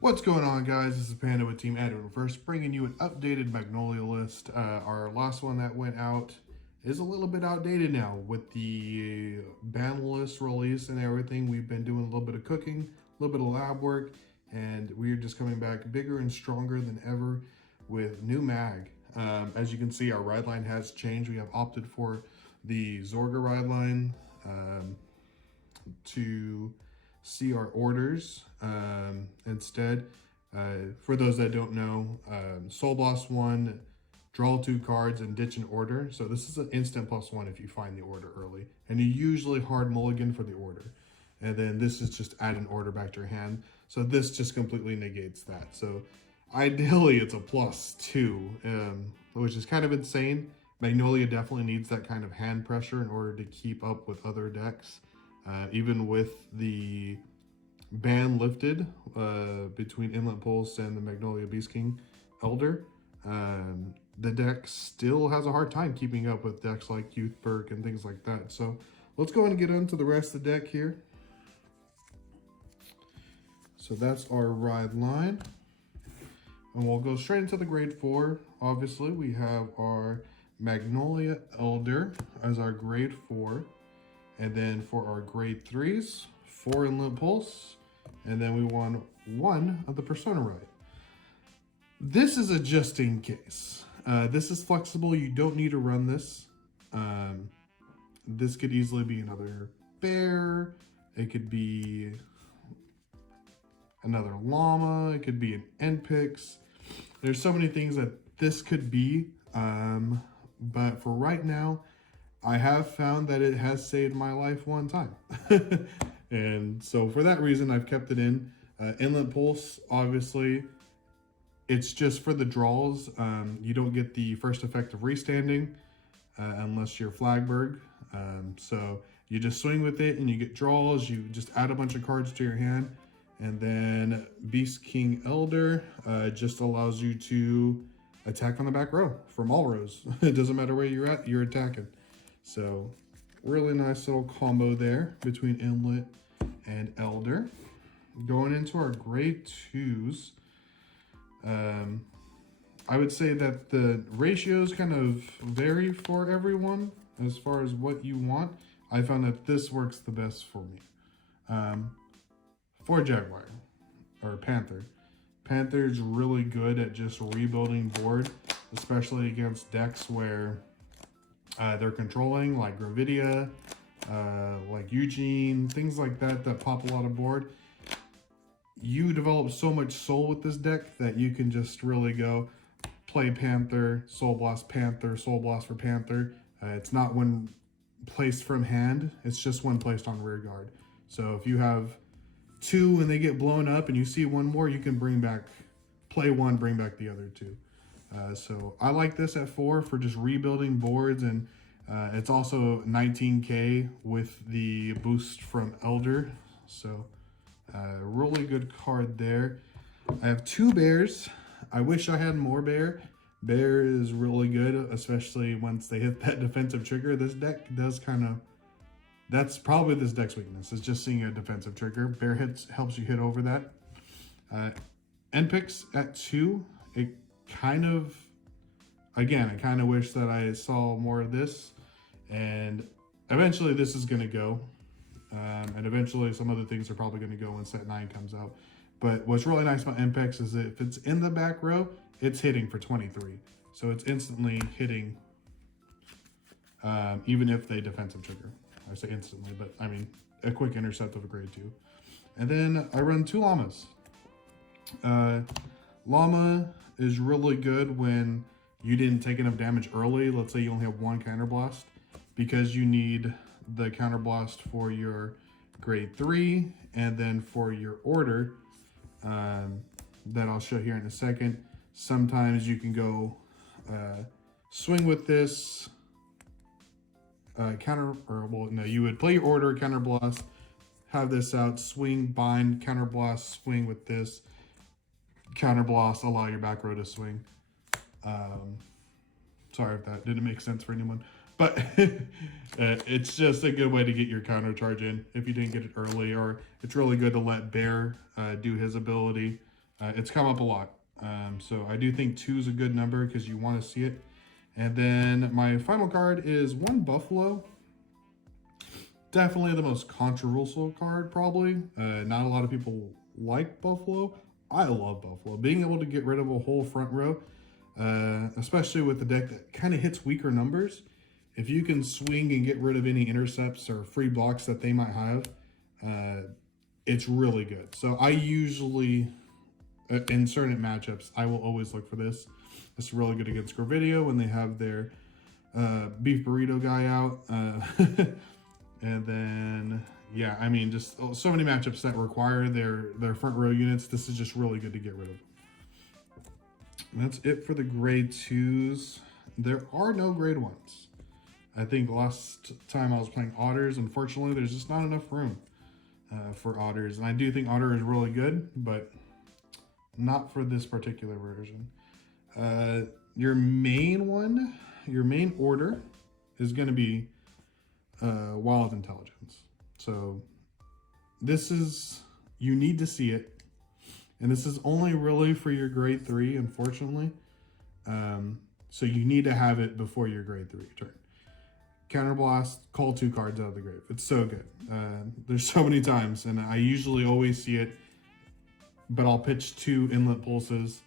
What's going on, guys? This is Panda with Team Edwin First, bringing you an updated Magnolia list. Our last one that went out is a little bit outdated now with the ban list release and everything. We've been doing a little bit of cooking, a little bit of lab work, and we're just coming back bigger and stronger than ever with new mag. As you can see, our ride line has changed. We have opted for the Zorga ride line to see our orders instead. For those that don't know, Soul Blast 1, draw 2 cards and ditch an order. So this is an instant +1 if you find the order early. And you usually hard mulligan for the order. And then this is just add an order back to your hand. So this just completely negates that. So ideally it's a +2, which is kind of insane. Magnolia definitely needs that kind of hand pressure in order to keep up with other decks. Even with the ban lifted between Inlet Pulse and the Magnolia Beast King Elder, the deck still has a hard time keeping up with decks like Youth Burke and things like that. So let's go ahead and get into the rest of the deck here. So that's our ride line. And we'll go straight into the grade 4. Obviously, we have our Magnolia Elder as our grade 4. And then for our grade 3s, 4 Inlet Pulse. And then we want 1 of the Persona Ride. This is a just in case. This is flexible. You don't need to run this. This could easily be another bear. It could be another llama. It could be an NPix. There's so many things that this could be. But for right now, I have found that it has saved my life one time. And so for that reason, I've kept it in. Inlet Pulse, obviously, it's just for the draws. You don't get the first effect of restanding unless you're Flagberg. So you just swing with it and you get draws. You just add a bunch of cards to your hand. And then Beast King Elder just allows you to attack on the back row from all rows. It doesn't matter where you're at, you're attacking. So really nice little combo there between Inlet and Elder. Going into our grade 2s, I would say that the ratios kind of vary for everyone as far as what you want. I found that this works the best for me. For Jaguar or Panther. Panther's really good at just rebuilding board, especially against decks where they're controlling, like Gravidia, like Eugene, things like that that pop a lot of board. You develop so much soul with this deck that you can just really go play Panther, Soul Blast Panther, Soul Blast for Panther. It's not one placed from hand, it's just one placed on rear guard. So if you have 2 and they get blown up and you see 1 more, you can play 1, bring back the other 2. So I like this at 4 for just rebuilding boards, and it's also 19k with the boost from Elder. So really good card there. I have 2 bears. I wish I had more bear. Bear is really good, especially once they hit that defensive trigger. This deck does kind of, that's probably this deck's weakness, is just seeing a defensive trigger. Bear hits helps you hit over that. NPix at 2, it kind of, again, I kind of wish that I saw more of this, and eventually this is going to go, and eventually some other things are probably going to go when set 9 comes out. But what's really nice about NPix is that if it's in the back row, it's hitting for 23, so it's instantly hitting, even if they defensive trigger. I say instantly, but I mean a quick intercept of a grade 2. And then I run 2 llamas. Llama is really good when you didn't take enough damage early. Let's say you only have 1 counterblast, because you need the counterblast for your grade 3 and then for your order that I'll show here in a second. Sometimes you can go swing with this you would play your order, counterblast, have this out, swing, bind, counterblast, swing with this, counterblast, allow your back row to swing. Sorry if that didn't make sense for anyone, but it's just a good way to get your counter charge in if you didn't get it early, or it's really good to let Bear do his ability It's come up a lot. So I do think 2 is a good number because you want to see it. And then my final card is 1 Buffalo. Definitely the most controversial card, probably. Not a lot of people like Buffalo. I love Buffalo. Being able to get rid of a whole front row, especially with the deck that kind of hits weaker numbers, if you can swing and get rid of any intercepts or free blocks that they might have, it's really good. So I usually, in certain matchups, I will always look for this. It's really good against Gravidio when they have their beef burrito guy out. And then, yeah, I mean, just so many matchups that require their front row units. This is just really good to get rid of. And that's it for the grade 2s. There are no grade 1s. I think last time I was playing Otters, unfortunately, there's just not enough room for Otters. And I do think Otter is really good, but not for this particular version. Your main order is going to be Wild Intelligence. So this is, you need to see it. And this is only really for your grade 3, unfortunately. So you need to have it before your grade 3 turn. Counterblast, call 2 cards out of the grave. It's so good. There's so many times, and I usually always see it, but I'll pitch 2 Inlet Pulses,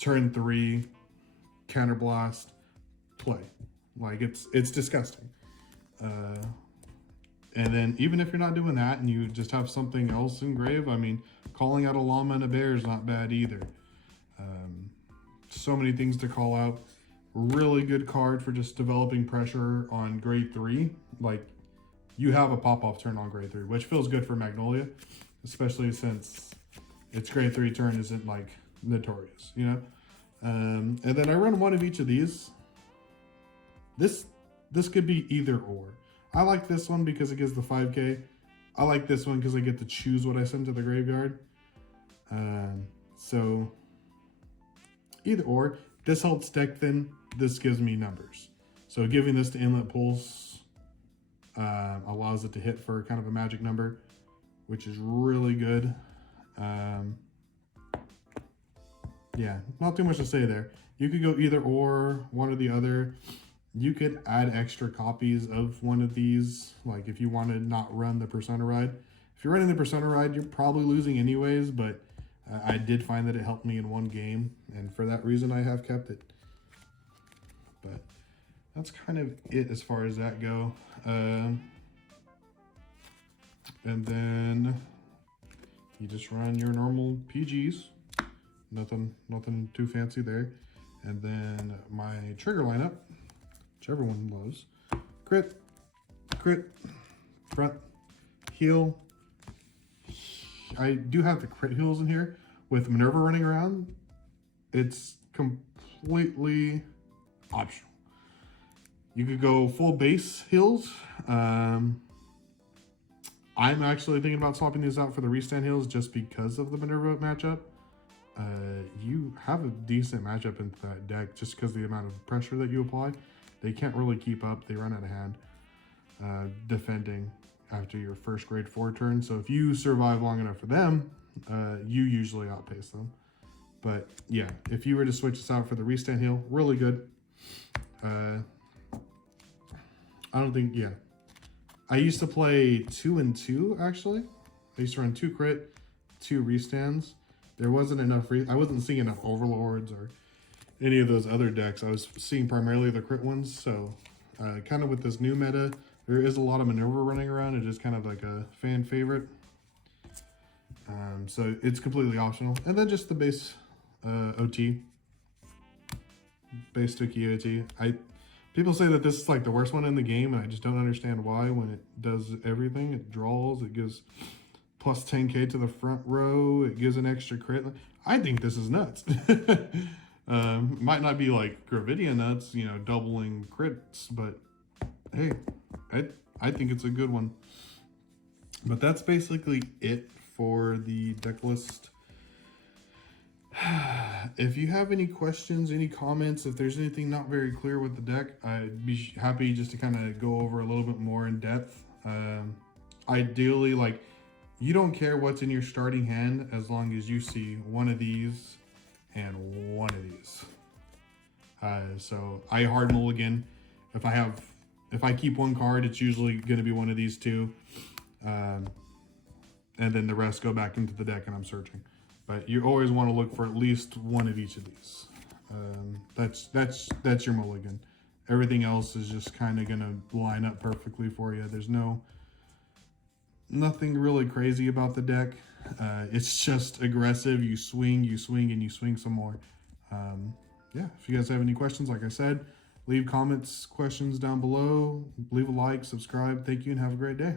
turn 3, Counterblast, play. Like, it's disgusting. And then even if you're not doing that and you just have something else in grave, I mean, calling out a llama and a bear is not bad either. So many things to call out. Really good card for just developing pressure on grade 3. Like, you have a pop-off turn on grade 3, which feels good for Magnolia, especially since its grade 3 turn isn't like notorious, you know? And then I run 1 of each of these. This could be either or. I like this one because it gives the 5K. I like this one because I get to choose what I send to the graveyard. So either or. This helps deck thin. This gives me numbers. So giving this to Inlet Pulse allows it to hit for kind of a magic number, which is really good. Yeah, not too much to say there. You could go either or, one or the other. You could add extra copies of one of these, like if you want to not run the Persona Ride. If you're running the Persona Ride, you're probably losing anyways, but I did find that it helped me in 1 game, and for that reason I have kept it. But that's kind of it as far as that go. And then you just run your normal PGs. Nothing too fancy there. And then my trigger lineup, which everyone loves. Crit, front, heal. I do have the crit heals in here. With Minerva running around, it's completely optional. You could go full base heals. I'm actually thinking about swapping these out for the restand heals just because of the Minerva matchup. You have a decent matchup into that deck just because of the amount of pressure that you apply. They can't really keep up. They run out of hand defending after your first grade 4 turn. So if you survive long enough for them, you usually outpace them. But yeah, if you were to switch this out for the restand heal, really good. I don't think, yeah. I used to play 2 and 2 actually. I used to run 2 crit, 2 restands. There wasn't enough, I wasn't seeing enough overlords or any of those other decks. I was seeing primarily the crit ones. So kind of with this new meta, there is a lot of Minerva running around. It is kind of like a fan favorite. So it's completely optional. And then just the base OT. Base Tuki OT. People say that this is like the worst one in the game, and I just don't understand why. When it does everything, it draws, it gives plus 10k to the front row, it gives an extra crit. I think this is nuts. Might not be like Gravidia nuts, you know, doubling crits, but hey, I think it's a good one. But that's basically it for the deck list. If you have any questions, any comments, if there's anything not very clear with the deck, I'd be happy just to kind of go over a little bit more in depth. Ideally, like, You don't care what's in your starting hand as long as you see one of these and one of these. So I hard mulligan. If I keep one card, it's usually going to be one of these two, and then the rest go back into the deck and I'm searching. But you always want to look for at least one of each of these. That's your mulligan. Everything else is just kind of going to line up perfectly for you. There's nothing really crazy about the deck. It's just aggressive. You swing, and you swing some more. Yeah, if you guys have any questions, like I said, leave comments, questions down below. Leave a like, subscribe. Thank you, and have a great day.